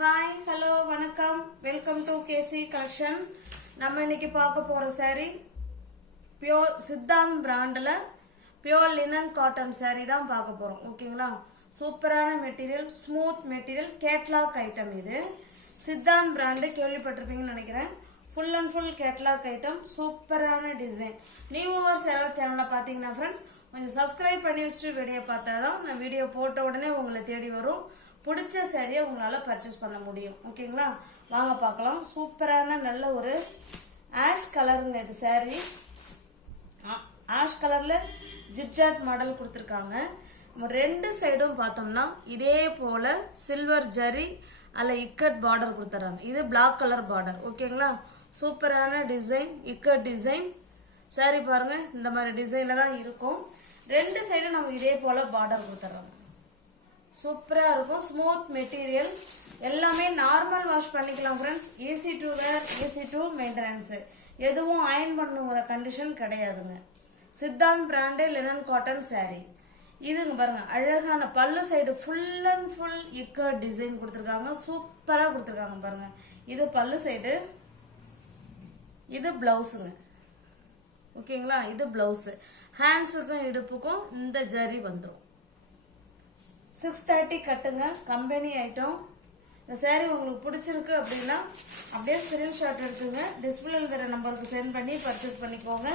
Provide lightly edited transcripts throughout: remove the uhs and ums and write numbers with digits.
Hi hello வணக்கம் welcome to KC collection. நம்ம இன்னைக்கு பார்க்க போகிற saree பியோர் சித்தாந்த் பிராண்டில் பியோர் லினன் காட்டன் saree தான் பார்க்க போகிறோம். ஓகேங்களா, சூப்பரான material, smooth material, catalogue item. இது சித்தாந்த் பிராண்டு கேள்விப்பட்டிருப்பீங்கன்னு நினைக்கிறேன். Full and full catalogue item, சூப்பரான டிசைன். நியூவர்ஸ் யாராவது சேனலை பார்த்தீங்கன்னா ஃப்ரெண்ட்ஸ் கொஞ்சம் சப்ஸ்கிரைப் பண்ணி வச்சுட்டு வீடியோ பார்த்தா தான் நான் வீடியோ போட்ட உடனே உங்களை தேடி வரும். பிடிச்ச சாரியை உங்களால் பர்ச்சேஸ் பண்ண முடியும். ஓகேங்களா, வாங்க பார்க்கலாம். சூப்பரான நல்ல ஒரு ஆஷ் கலருங்க இது சாரி. ஆஷ் கலரில் ஜிப்ஜாட் மாடல் கொடுத்துருக்காங்க. நம்ம ரெண்டு சைடும் பார்த்தோம்னா இதே போல் சில்வர் ஜரி அதில் இக்கட் பார்டர் கொடுத்துட்றாங்க. இது பிளாக் கலர் பார்டர். ஓகேங்களா, சூப்பரான டிசைன், இக்கட் டிசைன். சாரி பாருங்கள், இந்த மாதிரி டிசைனில் தான் இருக்கும். ரெண்டு சைடும் நம்ம இதே போல் பார்டர் கொடுத்துட்றாங்க. சூப்பராக இருக்கும், ஸ்மூத் மெட்டீரியல். எல்லாமே நார்மல் வாஷ் பண்ணிக்கலாம் friends. Easy to wear, easy to maintenance. எதுவும் அயன் பண்ணுங்கிற கண்டிஷன் கிடையாதுங்க. Siddhant brand linen cotton sari. இதுங்க பாருங்க, அழகான பல்லு side full and full ikat design கொடுத்துருக்காங்க. சூப்பராக கொடுத்துருக்காங்க பாருங்க. இது பல்லு சைடு, இது பிளவுஸுங்க. ஓகேங்களா, இது பிளவுஸு. ஹேண்ட்ஸுக்கும் இடுப்புக்கும் இந்த ஜரி வந்துடும். 630 கட்டுங்க, கம்பெனி ஐட்டம். இந்த சாரீ உங்களுக்கு பிடிச்சிருக்கு அப்படின்னா அப்படியே ஸ்கிரீன்ஷாட் எடுத்துங்க, டிஸ்பிளேல இருக்கிற நம்பருக்கு சென்ட் பண்ணி பர்ச்சேஸ் பண்ணிக்கோங்க.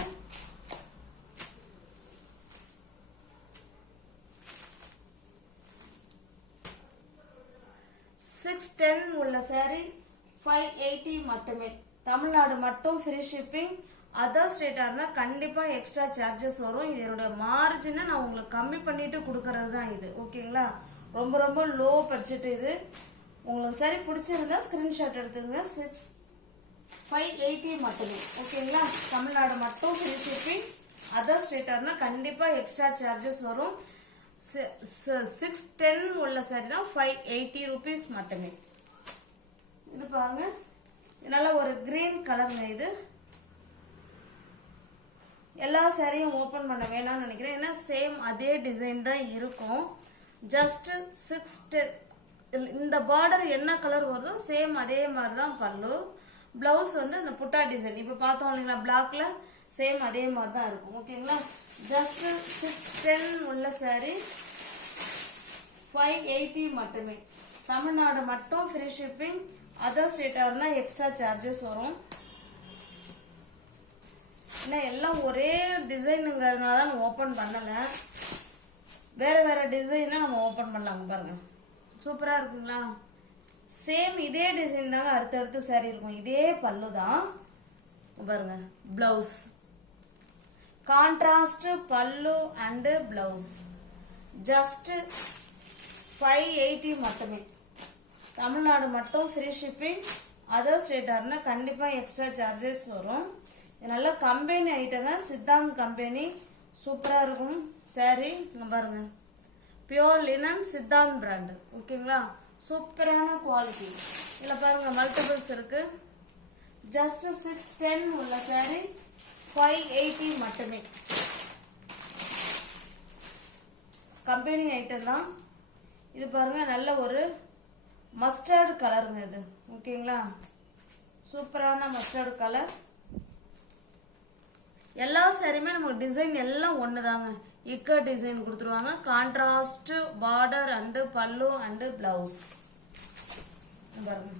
$610 உள்ள சாரீ 580 மட்டுமே. தமிழ்நாடு மட்டும் ஃப்ரீ ஷிப்பிங். அதர் ஸ்டேட்டாக இருந்தால் கண்டிப்பாக எக்ஸ்ட்ரா சார்ஜஸ் வரும். இது என்னுடைய மார்ஜினை நான் உங்களுக்கு கம்மி பண்ணிட்டு கொடுக்கறது தான் இது. ஓகேங்களா, ரொம்ப ரொம்ப லோ பட்ஜெட் இது. உங்களுக்கு சரி பிடிச்சிருந்தா ஸ்க்ரீன்ஷாட் எடுத்துங்க. 580 மட்டுமே. ஓகேங்களா, தமிழ்நாடு மட்டும் ஃப்ரீ ஷிப்பிங். அதர் ஸ்டேட்டாக இருந்தால் கண்டிப்பாக எக்ஸ்ட்ரா சார்ஜஸ் வரும். 610 உள்ள சாரி தான் 580 rupees மட்டுமே. இது பாருங்க, நல்ல ஒரு கிரீன் கலருங்க. இது எல்லா சாரியும் ஓப்பன் பண்ண வேணாம்னு நினைக்கிறேன், ஏன்னா சேம் அதே டிசைன் தான் இருக்கும். ஜஸ்ட் 610. இந்த பார்டர் என்ன கலர் வருதோ சேம் அதே மாதிரி தான் பல்லு. பிளவுஸ் வந்து இந்த புட்டா டிசைன் இப்போ பார்த்தோம் இல்லைங்களா, பிளாக்ல சேம் அதே மாதிரி தான் இருக்கும். ஓகேங்களா, ஜஸ்ட் 610 உள்ள சாரி 580 மட்டுமே. தமிழ்நாடு மட்டும் ஃப்ரீ ஷிப்பிங். அதர் ஸ்டேட்டாக இருந்தால் எக்ஸ்ட்ரா சார்ஜஸ் வரும். ஏன்னா எல்லாம் ஒரே டிசைனுங்கிறதுனால தான் நம்ம ஓப்பன் பண்ணலை. வேறு வேறு டிசைனாக நம்ம ஓப்பன் பண்ணலாங்க. பாருங்கள், சூப்பராக இருக்குங்களா. சேம் இதே டிசைன் தாங்க அடுத்தடுத்து சாரி இருக்கும். இதே பல்லு தான் பாருங்க. ப்ளவுஸ் கான்ட்ராஸ்ட் பல்லு அண்டு ப்ளவுஸ். ஜஸ்ட் 580 மட்டுமே. தமிழ்நாடு மட்டும் ஃப்ரீ ஷிப்பிங். அதர் ஸ்டேட்டாக இருந்தால் கண்டிப்பாக எக்ஸ்ட்ரா சார்ஜஸ் வரும். நல்ல கம்பெனி ஐட்டங்க, சித்தாந்த் கம்பெனி. சூப்பராக இருக்கும் சாரி. இங்கே பாருங்க, பியோர் லினன் சித்தாந்த் பிராண்டு. ஓகேங்களா, சூப்பரான குவாலிட்டி. இதில் பாருங்க மல்டிபிள்ஸ் இருக்கு. ஜஸ்ட் 610 உள்ள சாரி 580 மட்டுமே. கம்பெனி ஐட்டம் தான். இது பாருங்க, நல்ல ஒரு மஸ்டர்டு கலருங்க இது. ஓகேங்களா, சூப்பரான மஸ்டர்டு கலர். எல்லா சாரியுமே நமக்கு டிசைன் எல்லாம் ஒன்று தாங்க. இக்கட் டிசைன் கொடுத்துருவாங்க. கான்ட்ராஸ்ட் பார்டர் அண்டு பல்லு அண்டு பிளவுஸ். பாருங்க,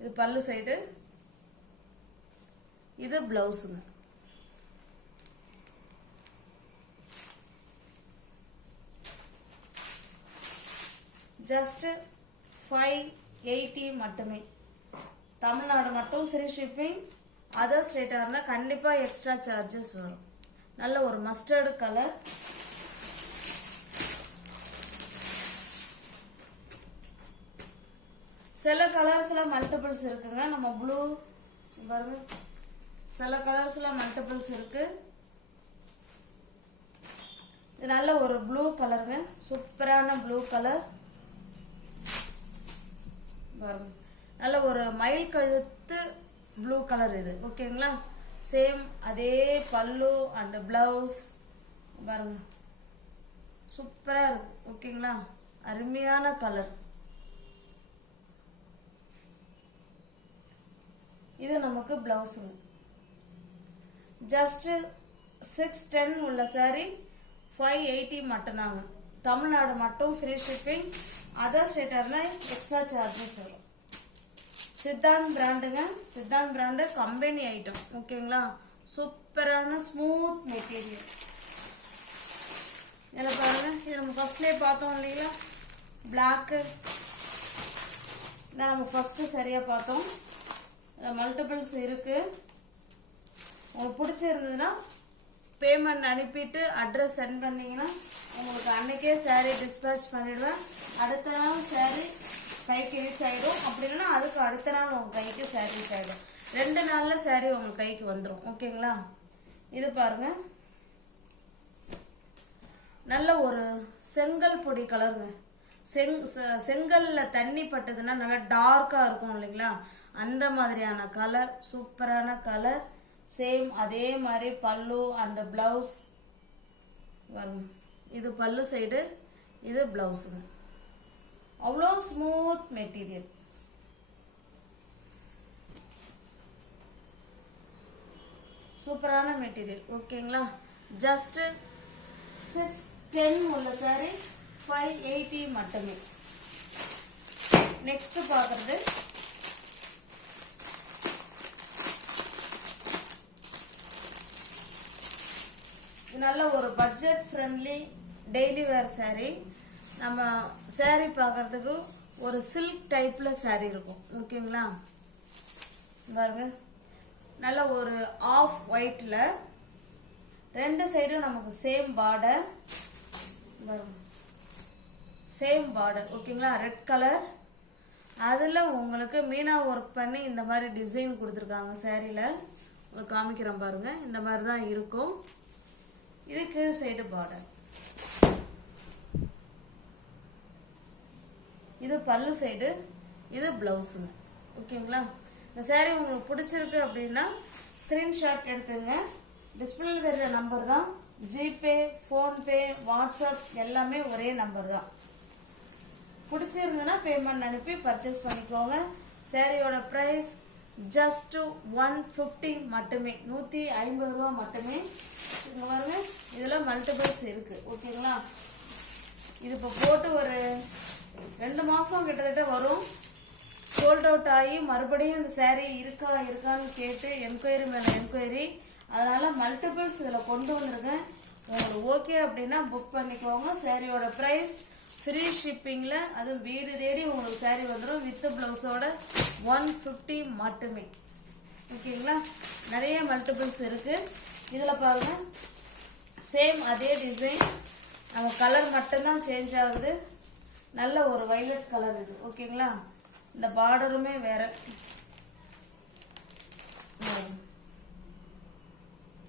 இது பல்லு சைடு, இது பிளவுஸுங்க. ஜஸ்ட் 580 மட்டுமே. தமிழ்நாடு மட்டும் ஃப்ரீ ஷிப்பிங். அதர் ஸ்டேட்டாக இருந்தால் கண்டிப்பாக எக்ஸ்ட்ரா சார்ஜஸ் வரும். நல்ல ஒரு மஸ்டர்டு கலர். சில கலர்ஸ்லாம் மல்டிபிள்ஸ் இருக்குங்க. நம்ம ப்ளூ பாருங்க, சில கலர்ஸ்லாம் மல்டிபிள்ஸ் இருக்கு. இது நல்ல ஒரு ப்ளூ கலருங்க, சூப்பரான ப்ளூ கலர். பாருங்க, நல்ல ஒரு மயில் கழுத்து ப்ளூ கலர் இது. ஓகேங்களா, சேம் அதே பல்லு அண்ட் பிளவுஸ். பாருங்க, சூப்பராக இருக்கும். ஓகேங்களா, அருமையான கலர். இது நமக்கு பிளவுஸுங்க. ஜஸ்ட் 610 உள்ள saree 580 மட்டும்தாங்க. தமிழ்நாடு மட்டும் ஃப்ரீ ஷிப்பிங். அதர் ஸ்டேட்டர்னா எக்ஸ்ட்ரா சார்ஜஸ் வரும். சித்தாந்த் பிராண்டுங்க. Siddhant brand company item. ஓகேங்களா? சூப்பரான ஸ்மூத் மெட்டீரியல். இதில் பாருங்க, இது நம்ம ஃபர்ஸ்ட்லேயே பார்த்தோம் இல்லைங்களா? பிளாக்கு இதான் நம்ம ஃபர்ஸ்ட்டு சரியாக பார்த்தோம். மல்டிபிள்ஸ் இருக்கு. உங்களுக்கு பிடிச்சிருந்ததுன்னா பேமெண்ட் அனுப்பிட்டு அட்ரஸ் சென்ட் பண்ணிங்கன்னா உங்களுக்கு அன்னைக்கே saree டிஸ்பேச் பண்ணிடுவேன். அடுத்த நாள் saree கைக்கு ரீச் ஆகிடும். அப்படி இல்லைன்னா அதுக்கு அடுத்த நாள் உங்கள் கைக்கு saree ரீச் ஆகிடும். 2 நாளில் saree உங்கள் கைக்கு வந்துடும். ஓகேங்களா? இது பாருங்க, நல்ல ஒரு செங்கல் பொடி கலருங்க. செங்கல்ல தண்ணி பட்டதுன்னா நல்லா டார்க்கா இருக்கும் இல்லைங்களா? அந்த மாதிரியான கலர். சூப்பரான கலர். சேம் அதே மாதிரி பல்லு அண்ட் பிளவுஸ். இது பல்லு சைடு, இது பிளவுஸுங்க. அவ்வளோ ஸ்மூத் மெட்டீரியல். சூப்பரான மெட்டீரியல். ஓகேங்களா? ஜஸ்ட் 610 உள்ள saree 580 மட்டுமே. நெக்ஸ்ட் பார்க்கறது நல்ல ஒரு பட்ஜெட் ஃப்ரெண்ட்லி டெய்லி வேர் saree. நம்ம saree பார்க்கறதுக்கு ஒரு சில்க் டைப்ல saree இருக்கும். ஓகேங்களா? பாருங்க, நல்ல ஒரு ஆஃப் ஒயிட்ல 2 சைடும் நமக்கு சேம் பார்டர். Same border. ஓகேங்களா? Red colour. அதில் உங்களுக்கு மீனா ஒர்க் பண்ணி இந்த மாதிரி டிசைன் கொடுத்துருக்காங்க சாரியில். உங்களுக்கு காமிக்கிறேன் பாருங்க. இந்த மாதிரி தான் இருக்கும். இது கீழ் சைடு பார்டர். இது பல்லு சைடு, இது பிளவுஸுங்க. ஓகேங்களா? இந்த சாரி உங்களுக்கு பிடிச்சிருக்கு அப்படின்னா ஸ்கிரீன்ஷாட் எடுத்துங்க. டிஸ்பிளேல தெரிகிற நம்பர் தான். ஜிபே, ஃபோன்பே, வாட்ஸ்அப் எல்லாமே ஒரே நம்பர் தான். பிடிச்சிருந்ததுன்னா பேமெண்ட் அனுப்பி பர்ச்சேஸ் பண்ணிக்கோங்க. சாரியோட ப்ரைஸ் ஜஸ்ட் 150 மட்டுமே. 150 ரூபா மட்டுமே. இங்கே பாருங்க, இதில் மல்டிபிள்ஸ் இருக்குது. ஓகேங்களா? இது இப்போ போட்டு ஒரு 2 மாதம் கிட்டத்தட்ட வரும். சோல்ட் அவுட் ஆகி மறுபடியும் இந்த saree இருக்கான்னு கேட்டு என்கொயரி மேலே என்கொயரி. அதனால் மல்டிபிள்ஸ் இதில் கொண்டு வந்திருக்கேன். உங்களுக்கு ஓகே அப்படின்னா புக் பண்ணிக்கோங்க. சாரியோட ப்ரைஸ் ஃப்ரீ ஷிப்பிங்கில், அதுவும் வீடு தேடி உங்களுக்கு saree வந்துடும். வித் ப்ளவுஸோட 150 மட்டுமே. ஓகேங்களா? நிறைய மல்டிபிள்ஸ் இருக்குது. இதில் பாருங்கள், சேம் அதே டிசைன். நம்ம கலர் மட்டும்தான் சேஞ்ச் ஆகுது. நல்ல ஒரு வைலட் கலர் இது. ஓகேங்களா? இந்த பார்டருமே வேற.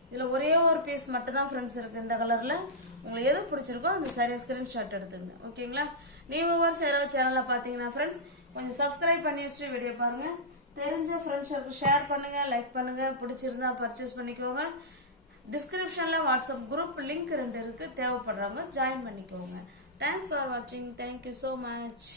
இதில் ஒரே ஒரு பீஸ் மட்டும்தான் ஃப்ரெண்ட்ஸ் இருக்குது இந்த கலரில். உங்களுக்கு எது பிடிச்சிருக்கோ அந்த சாரியை ஸ்கிரீன்ஷாட் எடுத்துங்க. ஓகேங்களா? நீங்க யாராவது சேனலில் பார்த்தீங்கன்னா ஃப்ரெண்ட்ஸ் கொஞ்சம் சப்ஸ்கிரைப் பண்ணி வச்சுட்டு வீடியோ பாருங்கள். தெரிஞ்ச ஃப்ரெண்ட்ஸுக்கு ஷேர் பண்ணுங்கள், லைக் பண்ணுங்கள். பிடிச்சிருந்தா பர்ச்சேஸ் பண்ணிக்கோங்க. டிஸ்கிரிப்ஷனில் வாட்ஸ்அப் குரூப் லிங்க் 2 இருக்குது. தேவைப்படுறவங்க ஜாயின் பண்ணிக்கோங்க. தேங்க்ஸ் ஃபார் வாட்சிங். Thank you so much.